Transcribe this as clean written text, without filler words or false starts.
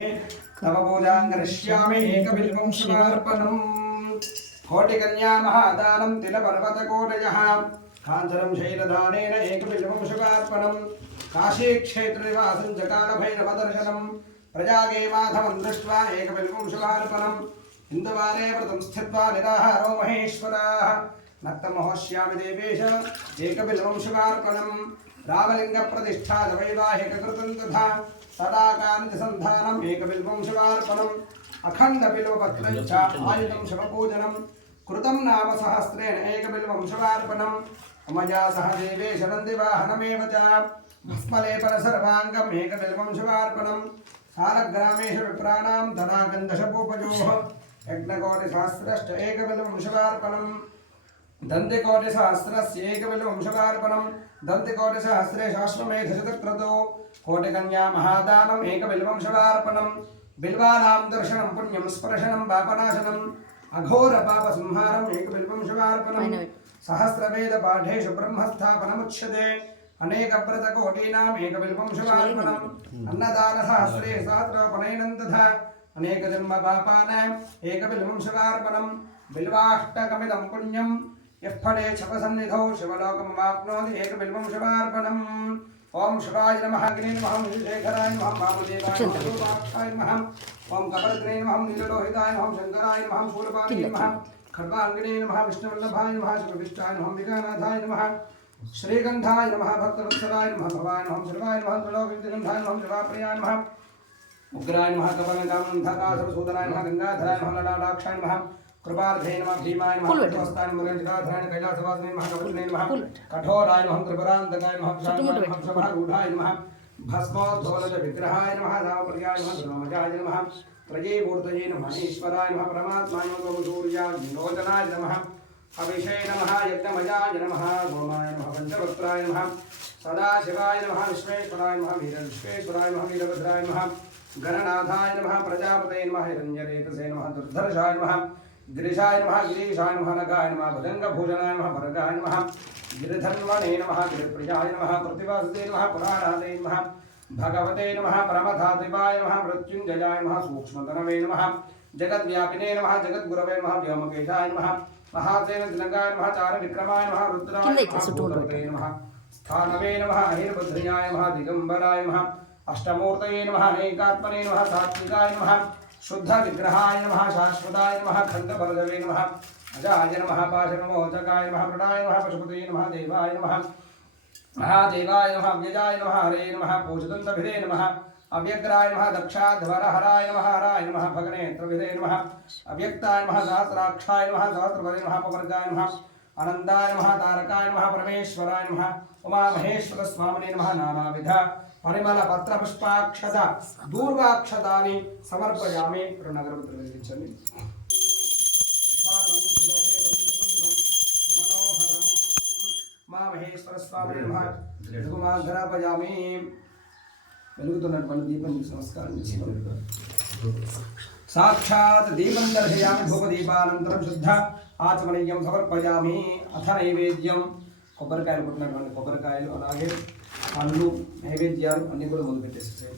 तव पूजां करिष्यामि एकबिल्वं शुभार्पणम् कोटिकन्या महादानं तिलपर्वतकोटयः काञ्चनं शैलदानेन एकबिल्वं शुभार्पणम् काशीक्षेत्रनिवासं जकालभैरवदर्शनं प्रजागे माधवं दृष्ट्वा एकबिल्वं शुभार्पणम् इन्दुवारे व्रतं स्थित्वा निराहारो महेश्वराः नक्तमहोष्यामि देवेश एकबिल्वं शुभार्पणम् रामलिङ्गप्रतिष्ठा वैवाहिककृतं तथा सदाकानिसन्धानम् एकबिल्वं शुभार्पणम् अखण्डबिल्वपत्रं च आयुधं शुभपूजनं कृतं नाम सहस्रेण एकबिल्वं शुभार्पणम् मया सह देवेश नन्दिवाहनमेव च भस्मलेपन सर्वाङ्गम् एकबिल्वं शुभार्पणम् सालग्रामेषु विप्राणां धनागन्धशपूपयोः यज्ञकोटिसहस्रश्च एकबिल्वं शुभार्पणम् दन्तिकोटिसहस्रस्य एकबिल्वं शुभार्पणम् दन्तिकोटिसहस्रे शाश्वमेधशतक्रतो कोटिकन्या महादानम् एकबिल्वं शुभार्पणम् बिल्वानां दर्शनं पुण्यं स्पर्शनं पापनाशनम् अघोरपापसंहारम् एकबिल्वं शुभार्पणम् सहस्रवेदपाठेषु ब्रह्मस्थापनमुच्यते अनेकव्रतकोटीनाम् एकबिल्वं शुभार्पणम् अन्नदानसहस्रे सहस्रोपनयनं तथा अनेकजन्मपापानाम् एकबिल्वं शुभार्पणम् बिल्वाष्टकमिदं पुण्यं यः पठे क्षपसन्निधौ शिवलोकमवाप्नोति एकबिल्वं शुभार्पणम् ओम शिवाय नमः अग्ने नमः विशेखराय नमः वामदेवाय नमः रूपाक्षाय नमः ओम कपर्दिने नमः नीललोहिताय नमः शंकराय नमः शूलपाणे नमः खड्गांगिने नमः विष्णुवल्लभाय नमः शिवविष्टाय नमः विघ्ननाथाय नमः श्रीगंधाय नमः भक्तवत्सलाय नमः भवाय नमः शिवाय नमः त्रिलोकविद्यगंधाय नमः शिवाप्रियाय नमः उग्राय नमः कपालकामन्थकासुरसूदनाय नमः गंगाधराय नमः ललाटाक्षाय नमः कृपार्थे नमः भीमाय नमः कृतवस्ताय मुरलिकाधराय कैलासवासिने नमः कपिले नमः कठोराय नमः त्रिपुरान्तकाय नमः शमरूढाय नमः भस्मोद्धवलज विग्रहाय नमः रामप्रियाय नमः धर्मजाय नमः प्रजेमूर्तये नमः ईश्वराय नमः परमात्माय नमः सूर्याय निरोधनाय नमः अभिषे नमः यज्ञमजाय नमः गोमाय नमः पंचवक्त्राय नमः सदाशिवाय नमः विश्वेश्वराय नमः वीरविश्वेश्वराय नमः वीरभद्राय नमः गणनाथाय नमः प्रजापतये नमः हिरण्यरेतसे नमः दुर्धर्षाय नमः गिरिशाय नमः गिरीशाय नमः नगाय नमः भुजंगभूषणाय नमः भरगाय नमः गिरिधन्वने नमः गिरिप्रियाय नमः प्रतिवासते नमः पुराणादे नमः भगवते नमः परमधात्रिवाय नमः मृत्युंजयाय नमः सूक्ष्मतनवे नमः जगद्व्यापिने नमः जगद्गुरवे नमः व्योमकेशाय नमः महासेन दिनगाय नमः चारविक्रमाय नमः रुद्राय नमः स्थानवे नमः अहिर्भद्रयाय नमः दिगंबराय नमः अष्टमूर्तये नमः अनेकात्मने नमः सात्विकाय नमः शुद्ध विग्रहाय नमः शाश्वताय नमः खंडभरदवे नमः अजाय नमः पाशविमोचकाय नमः मृडाय नमः पशुपतये नमः देवाय नमः महादेवाय नमः अव्यजाय नमः हरे नमः पूजदन्तभिदे नमः अव्यग्राय नमः दक्षाध्वरहराय नमः हराय नमः भगनेत्रभिदे नमः अव्यक्ताय नमः सहस्राक्षाय नमः सहस्रपदे नमः पवर्गाय नमः अनन्ताय नमः तारकाय नमः परमेश्वराय नमः उमामहेश्वरस्वामिने नमः नानाविध परिमल पत्र पुष्पाक्षत दूर्वाक्षतानि समर्पयामि नगरपत्रं महेश्वर स्वामी नमः ధరాపయామి వెలుగుతున్నటువంటి దీపం నమస్కారం సాక్షాత్ దీపం దర్శయామి ధూపదీపానంతరం శుద్ధ ఆచమనీయం సమర్పయామి అథ నైవేద్యం కొబ్బరికాయలు పుట్టినటువంటి కొబ్బరికాయలు అలాగే పండ్లు నైవేద్యాలు అన్నీ కూడా మొదలు పెట్టేసేసాయి